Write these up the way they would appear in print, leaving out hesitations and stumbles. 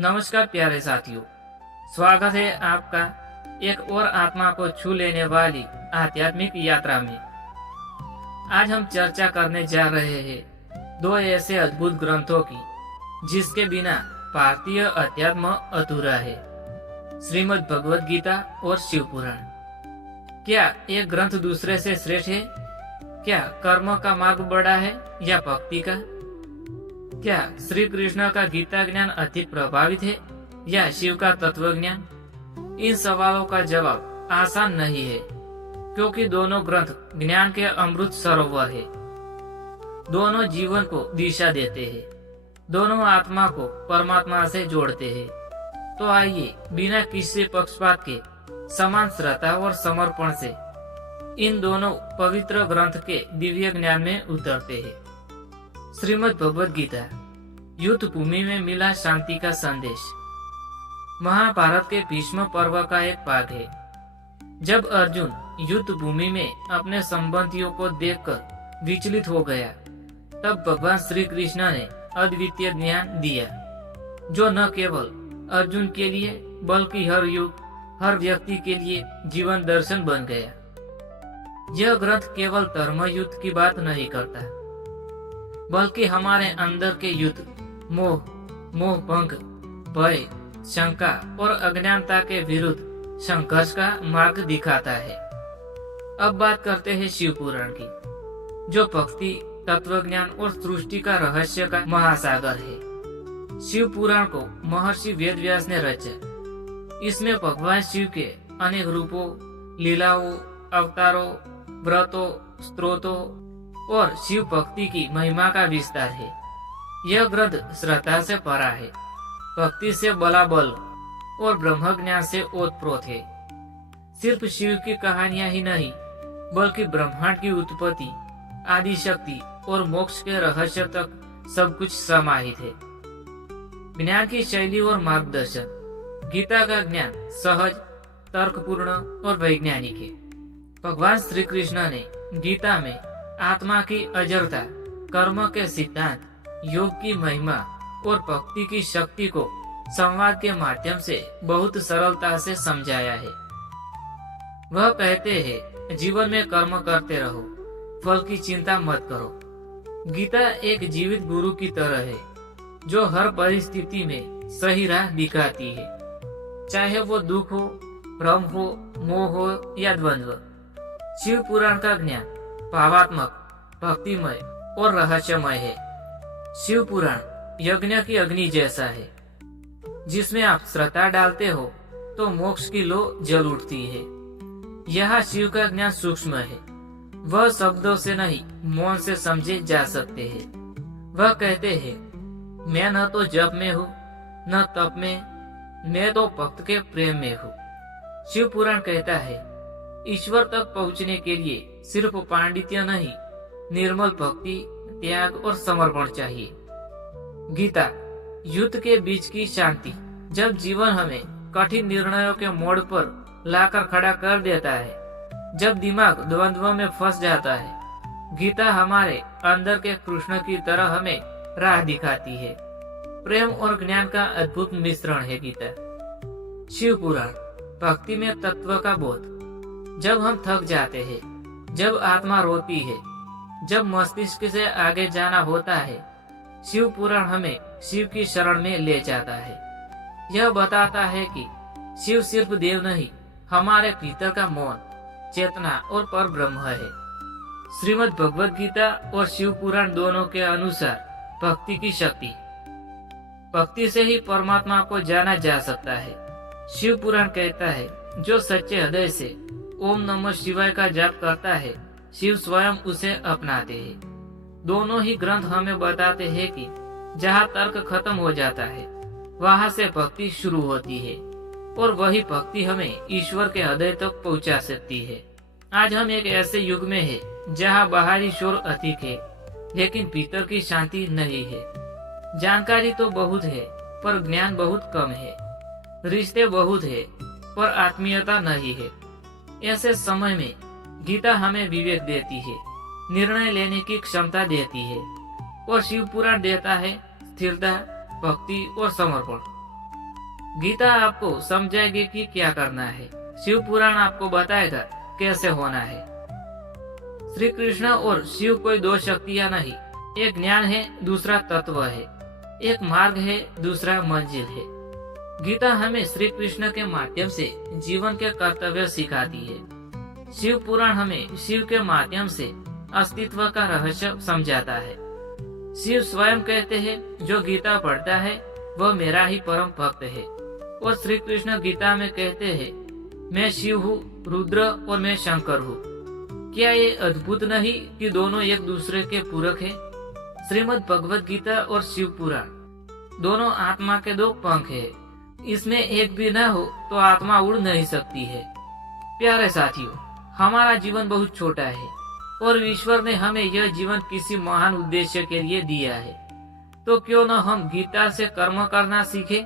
नमस्कार प्यारे साथियों, स्वागत है आपका एक और आत्मा को छू लेने वाली आध्यात्मिक यात्रा में। आज हम चर्चा करने जा रहे हैं दो ऐसे अद्भुत ग्रंथों की जिसके बिना भारतीय अध्यात्म अधूरा है, श्रीमद् भगवद गीता और शिव पुराण। क्या एक ग्रंथ दूसरे से श्रेष्ठ है? क्या कर्म का मार्ग बड़ा है या भक्ति का? क्या श्री कृष्ण का गीता ज्ञान अधिक प्रभावित है या शिव का तत्व ज्ञान? इन सवालों का जवाब आसान नहीं है, क्योंकि दोनों ग्रंथ ज्ञान के अमृत सरोवर है। दोनों जीवन को दिशा देते हैं, दोनों आत्मा को परमात्मा से जोड़ते हैं। तो आइए बिना किसी पक्षपात के समान श्रद्धा और समर्पण से इन दोनों पवित्र ग्रंथ के दिव्य ज्ञान में उतरते हैं। श्रीमद् भगवद गीता युद्ध भूमि में मिला शांति का संदेश। महाभारत के भीष्म पर्व का एक भाग है। जब अर्जुन युद्ध भूमि में अपने संबंधियों को देखकर विचलित हो गया, तब भगवान श्री कृष्ण ने अद्वितीय ज्ञान दिया, जो न केवल अर्जुन के लिए बल्कि हर युग, हर व्यक्ति के लिए जीवन दर्शन बन गया। यह ग्रंथ केवल धर्म युद्ध की बात नहीं करता, बल्कि हमारे अंदर के युद्ध, मोह भंग, भय, शंका और अज्ञानता के विरुद्ध संघर्ष का मार्ग दिखाता है। अब बात करते हैं शिव पुराण की, जो भक्ति, तत्वज्ञान और सृष्टि का रहस्य का महासागर है। शिव पुराण को महर्षि वेदव्यास ने रचा। इसमें भगवान शिव के अनेक रूपों, लीलाओं, अवतारों, व्रतों, स्त्रोतों और शिव भक्ति की महिमा का विस्तार है। यह ग्रंथ श्रद्धा से भरा है, भक्ति से बलाबल और ब्रह्म ज्ञान से ओतप्रोत है। सिर्फ शिव की कहानियां ही नहीं, बल्कि ब्रह्मांड की उत्पत्ति, आदि शक्ति और मोक्ष के रहस्य तक सब कुछ समाहित है। ज्ञान की शैली और मार्गदर्शन। गीता का ज्ञान सहज, तर्कपूर्ण और वैज्ञानिक है। भगवान श्री कृष्ण ने गीता में आत्मा की अजरता, कर्म के सिद्धांत, योग की महिमा और भक्ति की शक्ति को संवाद के माध्यम से बहुत सरलता से समझाया है। वह कहते हैं, जीवन में कर्म करते रहो, फल की चिंता मत करो। गीता एक जीवित गुरु की तरह है, जो हर परिस्थिति में सही राह दिखाती है, चाहे वो दुख हो, भ्रम हो, मोह हो या द्वंद्व। शिव पुराण का ज्ञान भावात्मक, भक्तिमय और रहस्यमय है। शिव पुराण यज्ञ की अग्नि जैसा है, जिसमें आप श्रद्धा डालते हो तो मोक्ष की लो जल उठती है। यह शिव का ज्ञान सूक्ष्म है, वह शब्दों से नहीं, मौन से समझे जा सकते हैं। वह कहते हैं, मैं न तो जप में हूँ, न तप में, मैं तो भक्त के प्रेम में हूँ। शिव पुराण कहता है, ईश्वर तक पहुँचने के लिए सिर्फ पांडित्य नहीं, निर्मल भक्ति, त्याग और समर्पण चाहिए। गीता युद्ध के बीच की शांति। जब जीवन हमें कठिन निर्णयों के मोड़ पर लाकर खड़ा कर देता है, जब दिमाग द्वंद्व में फंस जाता है, गीता हमारे अंदर के कृष्ण की तरह हमें राह दिखाती है। प्रेम और ज्ञान का अद्भुत मिश्रण है गीता। शिव पुराण भक्ति में तत्व का बोध। जब हम थक जाते हैं, जब आत्मा रोती है, जब मस्तिष्क से आगे जाना होता है, शिव पुराण हमें शिव की शरण में ले जाता है। यह बताता है कि शिव सिर्फ देव नहीं, हमारे भीतर का मौन, चेतना और पर ब्रह्म है। श्रीमद् भगवद गीता और शिव पुराण दोनों के अनुसार भक्ति की शक्ति। भक्ति से ही परमात्मा को जाना जा सकता है। शिव पुराण कहता है, जो सच्चे हृदय से ओम नमः शिवाय का जाप करता है, शिव स्वयं उसे अपनाते हैं। दोनों ही ग्रंथ हमें बताते हैं कि जहाँ तर्क खत्म हो जाता है, वहाँ से भक्ति शुरू होती है, और वही भक्ति हमें ईश्वर के हृदय तक पहुँचा सकती है। आज हम एक ऐसे युग में है जहाँ बाहरी शोर अधिक है, लेकिन भीतर की शांति नहीं है। जानकारी तो बहुत है, पर ज्ञान बहुत कम है। रिश्ते बहुत है, पर आत्मीयता नहीं है। ऐसे समय में गीता हमें विवेक देती है, निर्णय लेने की क्षमता देती है, और शिव पुराण देता है स्थिरता, भक्ति और समर्पण। गीता आपको समझाएगी कि क्या करना है, शिव पुराण आपको बताएगा कैसे होना है। श्री कृष्ण और शिव कोई दो शक्तियां नहीं, एक ज्ञान है, दूसरा तत्व है, एक मार्ग है, दूसरा मंजिल है। गीता हमें श्री कृष्ण के माध्यम से जीवन के कर्तव्य सिखाती है। शिव पुराण हमें शिव के माध्यम से अस्तित्व का रहस्य समझाता है। शिव स्वयं कहते हैं, जो गीता पढ़ता है वह मेरा ही परम भक्त है। और श्री कृष्ण गीता में कहते हैं, मैं शिव हूँ, रुद्र और मैं शंकर हूँ। क्या ये अद्भुत नहीं कि दोनों एक दूसरे के पूरक हैं? श्रीमद् भगवत गीता और शिव पुराण दोनों आत्मा के दो पंख है। इसमें एक भी न हो तो आत्मा उड़ नहीं सकती है। प्यारे साथियों, हमारा जीवन बहुत छोटा है और ईश्वर ने हमें यह जीवन किसी महान उद्देश्य के लिए दिया है। तो क्यों न हम गीता से कर्म करना सीखें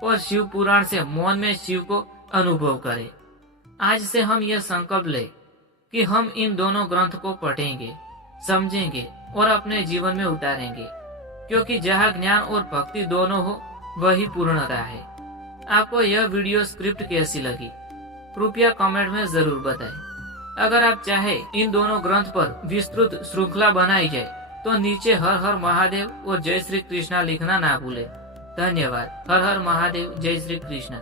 और शिव पुराण से मौन में शिव को अनुभव करें। आज से हम यह संकल्प लें कि हम इन दोनों ग्रंथ को पढ़ेंगे, समझेंगे और अपने जीवन में उतारेंगे, क्योंकि जहाँ ज्ञान और भक्ति दोनों हो वही पूर्णता है। आपको यह वीडियो स्क्रिप्ट कैसी लगी कृपया कमेंट में जरूर बताएं। अगर आप चाहे इन दोनों ग्रंथ पर विस्तृत श्रृंखला बनाई जाए तो नीचे हर हर महादेव और जय श्री कृष्णा लिखना ना भूले। धन्यवाद। हर हर महादेव, जय श्री कृष्णा।